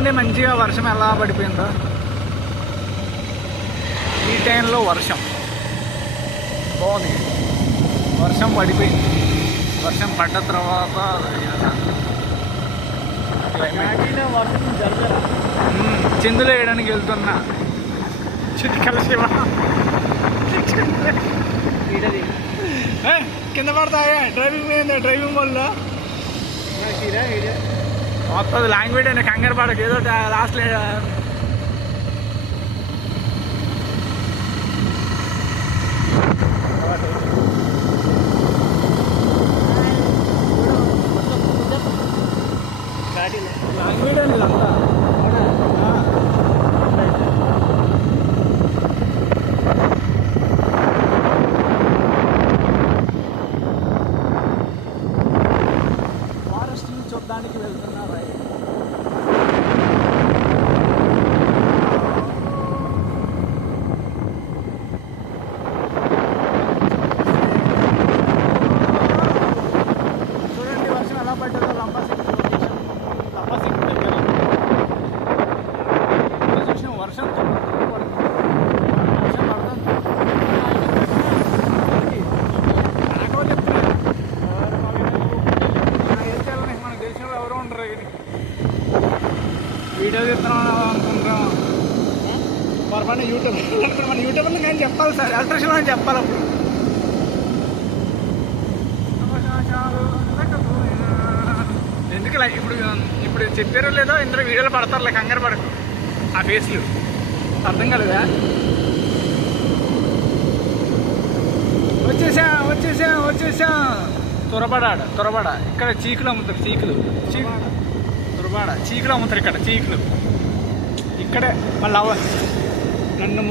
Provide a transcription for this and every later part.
చూడండి మంచిగా వర్షం ఎలా పడిపోయిందో. ఈ టైంలో వర్షం బాగుంది. వర్షం పడిపోయింది. వర్షం పడ్డ తర్వాత చిందులు వేయడానికి వెళ్తున్నా. చిటికల శివ కింద పడతాయా? డ్రైవింగ్ పోయిందా? డ్రైవింగ్ వల్ల వస్తుంది లాంగ్వేజ్ అండి. కంగారు పడకు, ఏదో లాస్ట్ లాంగ్వేజ్ అండి ఇదంతా. ఫారెస్ట్ చూడడానికి వెళ్తున్నారు. చూడండి వర్షం ఎలా పడ్డదో. లంబాసింగ్ దగ్గర చూసిన వర్షం వీడియో తీస్తున్నాం అనుకుంటాం. మన యూట్యూబ్లో నేను చెప్పాలి సార్, ఎలక్ట్రిషియన్ అని చెప్పాలి. అప్పుడు ఎందుకు ఇప్పుడు చెప్పారో లేదో ఇందులో వీడియోలు పడతారులే, కంగారు పడకు. ఆ ఫేస్లు అర్థం కలదా? వచ్చేసా. త్వరబడ ఇక్కడ చీకులు అమ్ముతారు. చీకులు అమ్ముతారు ఇక్కడ. చీకులు ఇక్కడే. మళ్ళీ నేను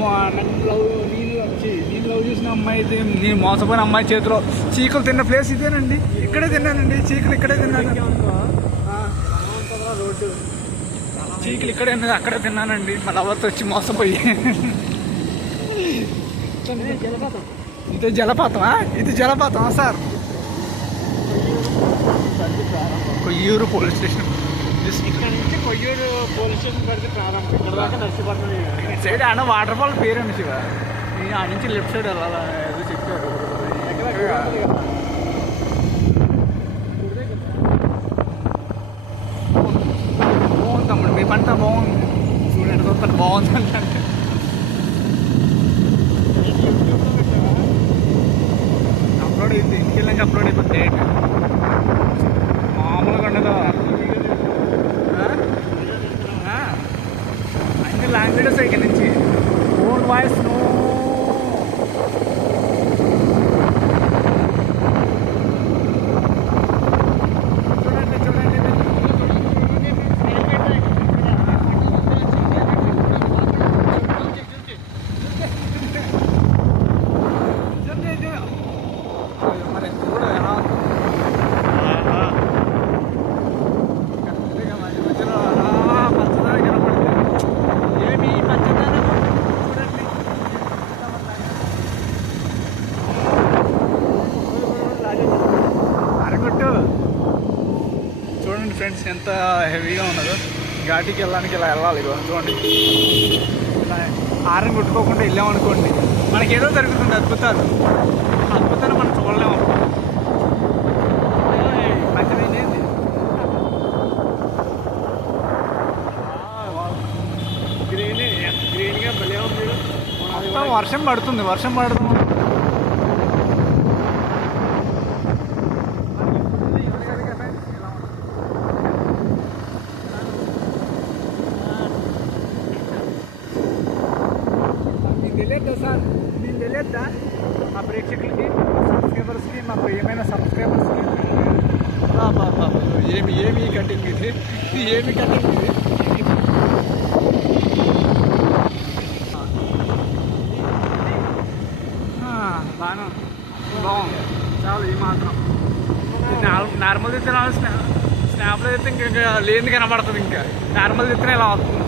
లవ్ చేసిన అమ్మాయి, నేను మోసపోయిన అమ్మాయి చేతిలో చీకులు తిన్న ప్లేస్ ఇదేనండి. ఇక్కడే తిన్నానండి చీకులు. ఇక్కడే తిన్నాను. చీకులు ఇక్కడే అక్కడే తిన్నానండి. మళ్ళీ అవత్ వచ్చి మోసపోయి. ఇది జలపాతమా సార్? Koyyuru police station. ఇక్కడ నుంచి కొయ్యూరు పోలీస్ స్టేషన్ పడితే ప్రారంభం. ఇక్కడ దాకా నర్సీపట్నం సైడ్ అన్న వాటర్ ఫాల్ పేరండి శివ. ఆ నుంచి లెఫ్ట్ సైడ్ వెళ్ళాలా ఏదో చెప్పారు. బాగుంది తమ్ముడు, మీ పంట బాగుంది. చూడండి చూస్తాను బాగుంది అంటే. అప్లోడ్ అయింది. ఇంటికి వెళ్ళాక అప్లోడ్ అయిపోతుంది. డేట్ మామూలుగా ఉండదు. అన్ని లాంగ్వేజెస్ ఇక్కడ నుంచి. Own voice no. చూడండి ఫ్రెండ్స్ ఎంత హెవీగా ఉన్నదో. ఘాటికి వెళ్ళడానికి ఇలా వెళ్ళాలి. చూడండి ఇలా హారం కొట్టుకోకుండా వెళ్ళామనుకోండి మనకి ఏదో జరుగుతుంది. అద్భుతాలు మనం చూడలేము. మంచిదైంది. గ్రీన్గా భలే ఉంది. వర్షం పడుతుంది. తెలియద్దా సార్? నేను తెలియద్దా మా ప్రేక్షకులకి, మా సబ్స్క్రైబర్స్కి, మా ప్రియమైన సబ్స్క్రైబర్స్కి? ఏమి కటింగ్ ఇది? బాగుంది చాలా. ఈ మాత్రం నార్మల్ తినాలి. స్నాప్లో అయితే ఇంకా లేని కనబడుతుంది. ఇంకా నార్మల్ తినే ఇలా వస్తుంది.